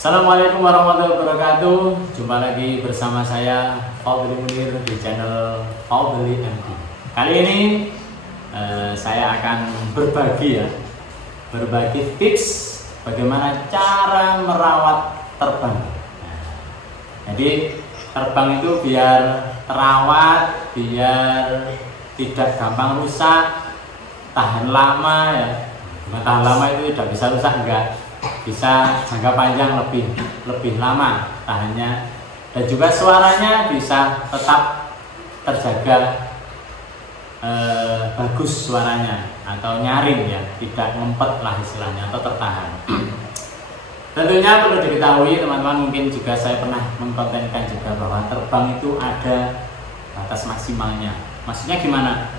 Assalamualaikum warahmatullahi wabarakatuh. Jumpa lagi bersama saya Fadli Munir di channel Fadli MD. Kali ini saya akan berbagi tips bagaimana cara merawat terbang. Jadi terbang itu biar terawat, biar tidak gampang rusak, tahan lama ya. Tahan lama itu tidak bisa rusak, enggak, bisa jangka panjang lebih lama tahannya, dan juga suaranya bisa tetap terjaga bagus suaranya atau nyaring ya, tidak ngempet lah istilahnya atau tertahan. Tentunya perlu diketahui teman-teman, mungkin juga saya pernah mengkontenkan juga bahwa terbang itu ada batas maksimalnya. Maksudnya gimana?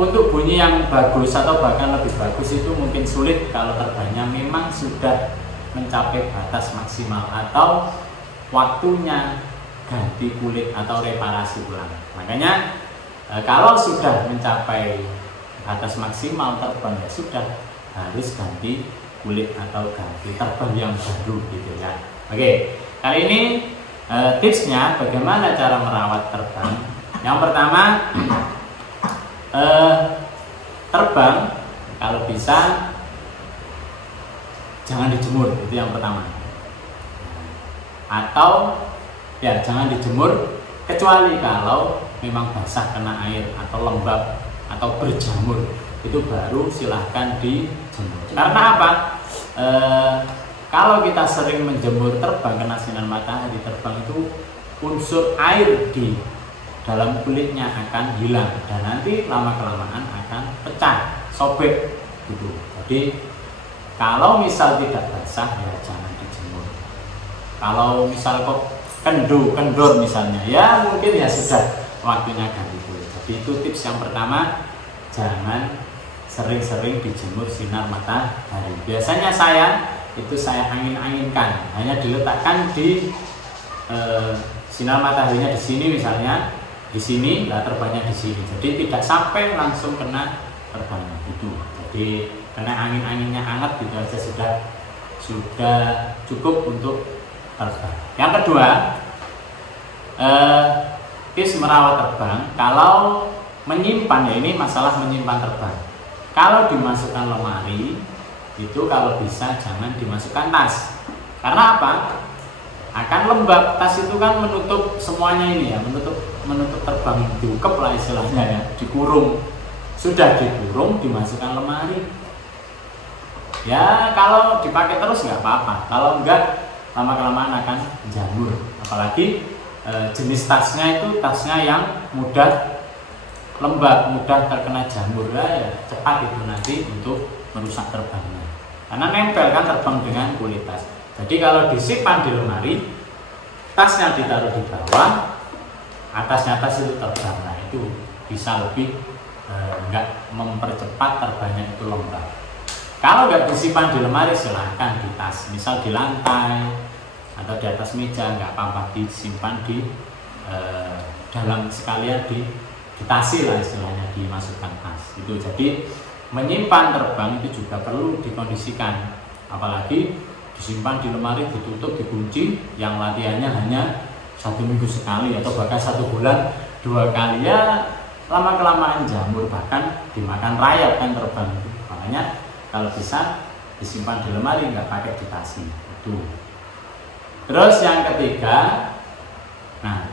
Untuk bunyi yang bagus atau bahkan lebih bagus itu mungkin sulit kalau terbangnya memang sudah mencapai batas maksimal atau waktunya ganti kulit atau reparasi ulang. Makanya kalau sudah mencapai batas maksimal terbang ya sudah harus ganti kulit atau ganti terbang yang baru gitu ya. Oke, kali ini tipsnya bagaimana cara merawat terbang. Yang pertama, terbang kalau bisa jangan dijemur, itu yang pertama. Atau ya jangan dijemur kecuali kalau memang basah kena air atau lembab atau berjamur, itu baru silahkan dijemur. Karena apa? Kalau kita sering menjemur terbang kena sinar matahari, terbang itu unsur air di dalam kulitnya akan hilang dan nanti lama-kelamaan akan pecah, sobek gitu. Jadi kalau misal tidak basah ya jangan dijemur. Kalau misal kok kendor misalnya, ya mungkin ya sudah waktunya ganti kulit. Jadi itu tips yang pertama, jangan sering-sering dijemur sinar matahari. Biasanya saya angin-anginkan, hanya diletakkan di sinar mataharinya di sini misalnya, di sini, lah terbangnya di sini. Jadi tidak sampai langsung kena terbangnya gitu. Jadi kena angin-anginnya hangat gitu aja sudah cukup untuk terbang. Yang kedua, tips merawat terbang kalau menyimpan, ya ini masalah menyimpan terbang. Kalau dimasukkan lemari itu kalau bisa jangan dimasukkan tas. Karena apa? Akan lembab. Tas itu kan menutup semuanya ini ya, menutup terbang, diungkep lah istilahnya ya, dikurung. Sudah dikurung, dimasukkan lemari. Ya kalau dipakai terus nggak apa-apa. Kalau enggak, lama-kelamaan akan jamur. Apalagi jenis tasnya itu tasnya yang mudah lembab, mudah terkena jamur ya, cepat itu nanti untuk merusak terbangnya. Karena nempel kan terbang dengan kulit tas. Jadi kalau disimpan di lemari, tasnya ditaruh di bawah, atasnya tas itu terbang, nah itu bisa lebih nggak mempercepat terbangnya itu lembab. Kalau nggak disimpan di lemari, silahkan di tas, misal di lantai atau di atas meja, nggak apa-apa, disimpan di dalam sekalian di tasi lah istilahnya, dimasukkan tas itu. Jadi menyimpan terbang itu juga perlu dikondisikan, apalagi disimpan di lemari, ditutup, dikunci, yang latihannya hanya 1 minggu sekali atau bahkan 1 bulan 2 kali, ya lama-kelamaan jamur, bahkan dimakan rayap kan terbang itu. Makanya kalau bisa disimpan di lemari, nggak pakai di tasi itu. Terus yang ketiga, nah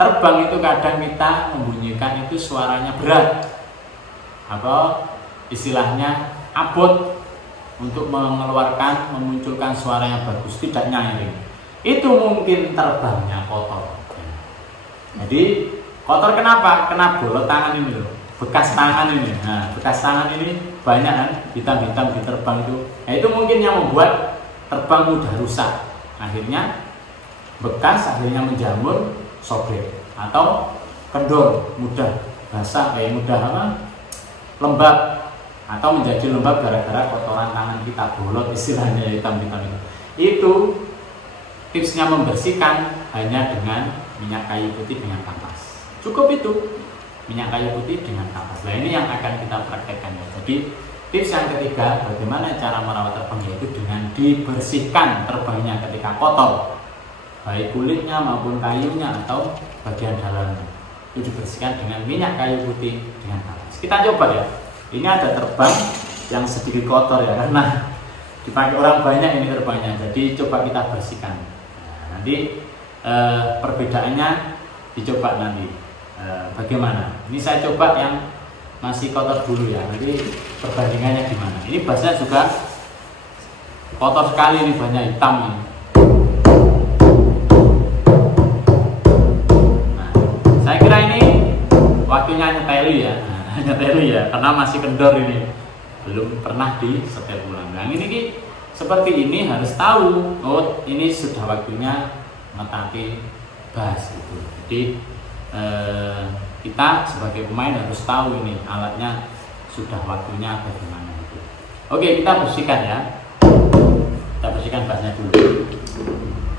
terbang itu kadang kita membunyikan itu suaranya berat atau istilahnya abot, untuk memunculkan suara yang bagus, tidak nyaring. Itu mungkin terbangnya kotor. Jadi kotor kenapa? Kena bolot tangan ini loh, bekas tangan ini. Nah, bekas tangan ini banyak kan, hitam-hitam di terbang itu. Nah, itu mungkin yang membuat terbang mudah rusak. Akhirnya bekas, akhirnya menjamur, sobek atau kendor, mudah basah, lembab, atau menjadi lembab gara-gara kotoran tangan kita, bolot istilahnya, hitam-hitam itu. Itu tipsnya membersihkan hanya dengan minyak kayu putih dengan kapas. Cukup itu, minyak kayu putih dengan kapas. Nah ini yang akan kita praktekkan ya. Jadi tips yang ketiga, bagaimana cara merawat terbang, yaitu dengan dibersihkan terbangnya ketika kotor, baik kulitnya maupun kayunya atau bagian dalamnya, itu dibersihkan dengan minyak kayu putih dengan talas. Kita coba ya. Ini ada terbang yang sedikit kotor ya, karena dipakai orang banyak ini terbangnya. Jadi coba kita bersihkan. Nah, nanti perbedaannya dicoba nanti bagaimana. Ini saya coba yang masih kotor dulu ya. Nanti perbandingannya gimana. Ini bassnya juga kotor sekali nih, banyak hitam ini. Nah, saya kira ini waktunya nyeteli ya. Nyeteli ya, karena masih kendor ini, belum pernah disetel ulang. Nah ini seperti ini harus tahu, oh ini sudah waktunya ngetati bass itu. Jadi kita sebagai pemain harus tahu ini alatnya sudah waktunya bagaimana itu. Oke, kita bersihkan ya. Kita bersihkan bassnya dulu.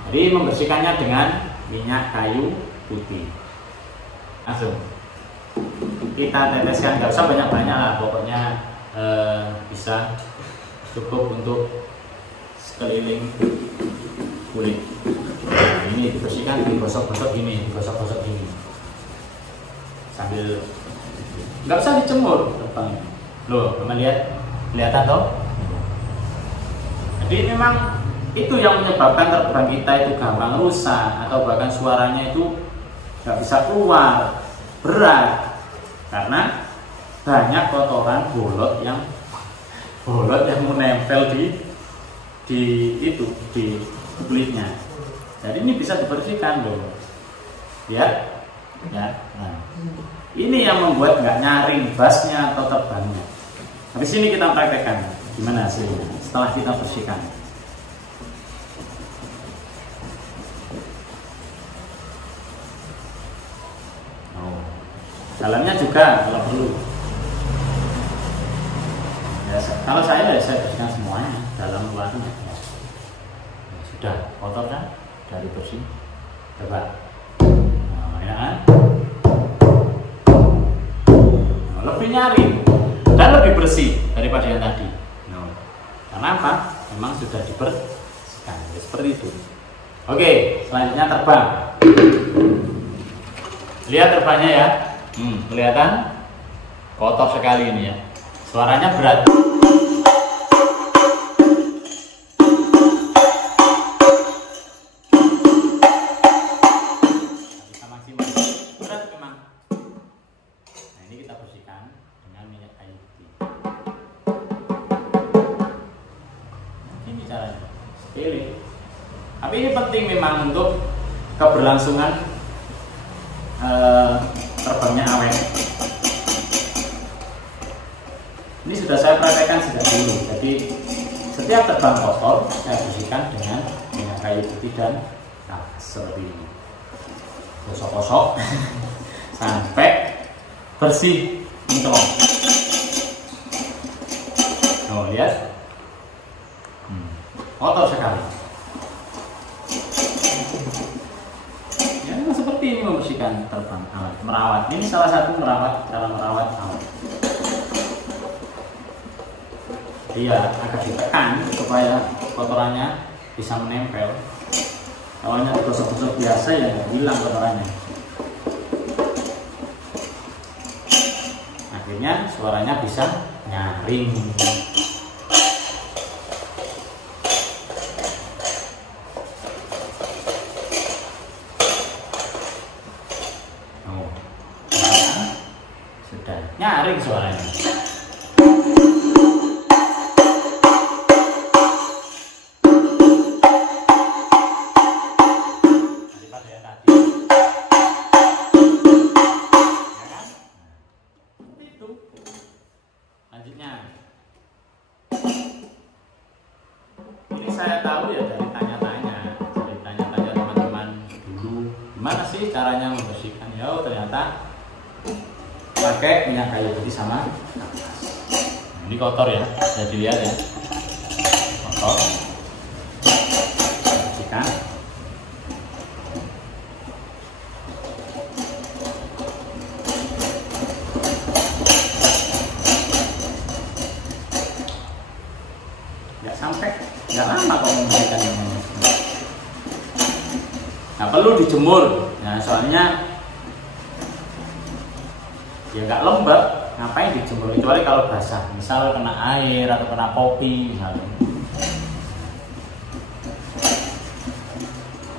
Jadi membersihkannya dengan minyak kayu putih. Langsung kita teteskan, nggak usah banyak-banyak lah, pokoknya bisa cukup untuk sekeliling kulit. Nah, ini dibersihkan, digosok-gosok ini, digosok-gosok ini, sambil nggak usah dicemur terbang. Loh, teman lihat, kelihatan toh? Jadi memang itu yang menyebabkan terbang kita itu gampang rusak atau bahkan suaranya itu nggak bisa keluar, berat, karena banyak kotoran bolot yang menempel di kulitnya. Jadi ini bisa dibersihkan loh, ya. Nah, ini yang membuat nggak nyaring bassnya atau terbangnya. Habis ini kita praktekkan gimana hasilnya setelah kita bersihkan. Dalamnya juga kalau perlu. Ya, kalau saya bersihkan semuanya, dalam luarnya. Ya. Sudah kotor kan? Dari bersih. Coba. Nah, ya kan? Nah, lebih nyaring dan lebih bersih daripada yang tadi. Nah, karena apa? Memang sudah dibersihkan. Ya, seperti itu. Oke, selanjutnya terbang. Lihat terbangnya ya. Kelihatan kotor sekali ini ya. Suaranya berat. Bisa maksimal. Berat memang. Nah, ini kita bersihkan dengan minyak kayu putih. Ini caranya. Pilih. Tapi ini penting memang untuk keberlangsungan terbangnya awet. Ini sudah saya praktekkan sejak dulu. Jadi setiap terbang kotor saya bersihkan dengan minyak kayu putih dan seperti ini. Gosok-gosok sampai bersih, mencolok. Oh lihat, kotor sekali. Seperti ini membersihkan terbang alat, merawat. Ini salah satu cara merawat alat. Iya, agak ditekan supaya kotorannya bisa menempel. Awalnya digosok-gosok biasa ya hilang kotorannya. Akhirnya suaranya bisa nyaring. Nyaring suaranya. Daripada yang tadi. Ya kan? Seperti itu. Lanjutnya. Ini saya tahu ya dari tanya-tanya teman-teman dulu, gimana sih caranya membersihkan? Ya, ternyata pakai minyak kayu putih sama napas. Ini kotor ya, bisa dilihat ya, kotor. Bersihkan. Nggak sampai, nggak lama Nah, perlu dijemur. Nah, soalnya ya nggak lembab, ngapain dijemur, kecuali kalau basah, misal kena air atau kena kopi misalnya.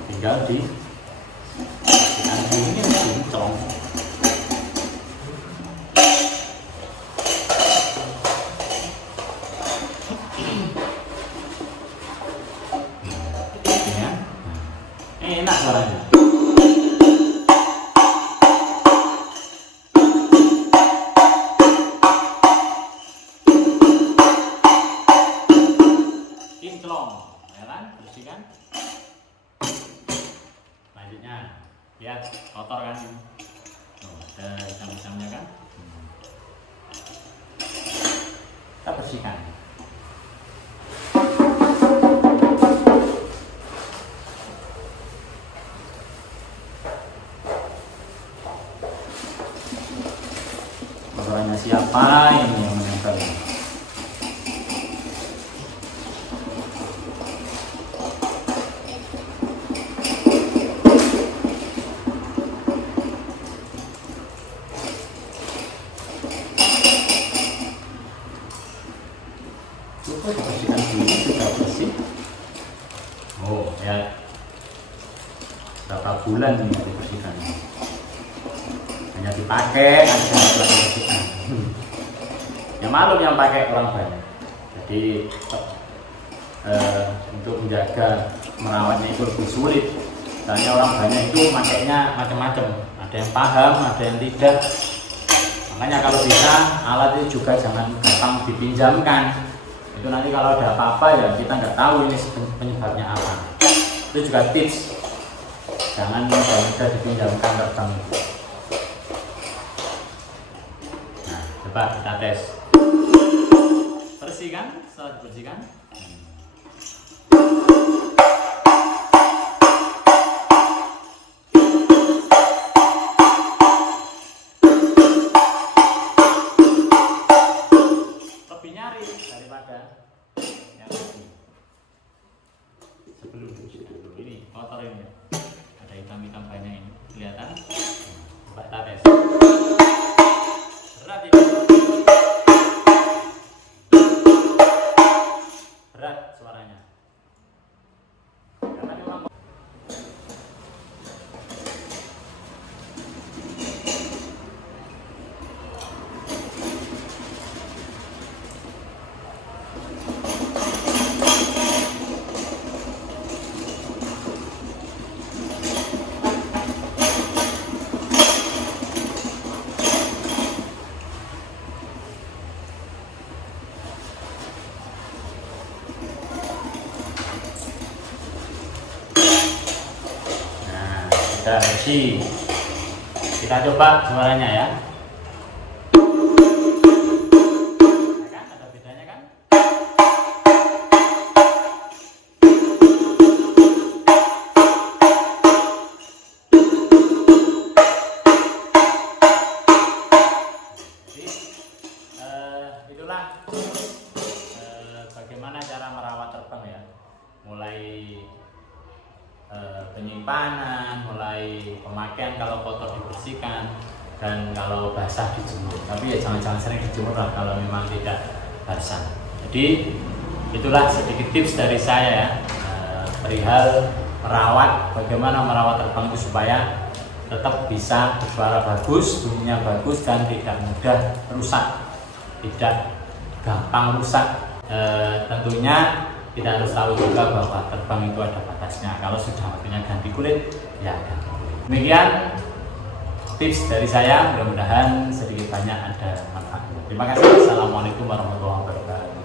Tinggal di ini dicolong. Ya. Enak suaranya. Kinclong, ya kan? Bersihkan. Selanjutnya, lihat kotor kan? Oh, ada hitam-hitamnya kan? Kita bersihkan. Kotorannya siapa ini yang menempel? Cukup bersihkan dulu, sudah bersih. Oh ya, berapa bulan ini dibersihkan? Hanya dipakai aja setelah dibersihkan. Ya malum yang pakai orang banyak. Jadi untuk menjaga merawatnya itu lebih sulit. Soalnya orang banyak itu makainya macam-macam. Ada yang paham, ada yang tidak. Makanya kalau bisa alat itu juga jangan gampang dipinjamkan. Itu nanti kalau ada apa-apa ya kita nggak tahu ini penyebabnya apa. Itu juga tips, jangan mudah-mudah dipinjamkan terbang. Nah, coba kita tes. Bersihkan, setelah dibersihkan. Lebih nyaris daripada yang ini. Sebelum dulu ini kotor ini, ada hitam-hitam banyak ini kelihatan. Coba kita tes. Berat ini. Berat suaranya. Karena orang sudah bersih. Kita coba suaranya ya. Ya kan, ada bedanya kan? Jadi itulah bagaimana cara merawat terbang ya. Mulai penyimpanan, mulai pemakaian kalau kotor dibersihkan, dan kalau basah dijemur. Tapi ya jangan sering dijemur lah kalau memang tidak basah. Jadi itulah sedikit tips dari saya ya, perihal merawat, bagaimana merawat terbang itu supaya tetap bisa bersuara bagus, bunyinya bagus, dan tidak mudah rusak, tidak gampang rusak. Tentunya kita harus tahu juga bahwa terbang itu ada batasnya. Kalau sudah waktunya ganti kulit, ya ganti kulit. Demikian tips dari saya, mudah-mudahan sedikit banyak ada manfaatnya. Terima kasih. Assalamualaikum warahmatullahi wabarakatuh.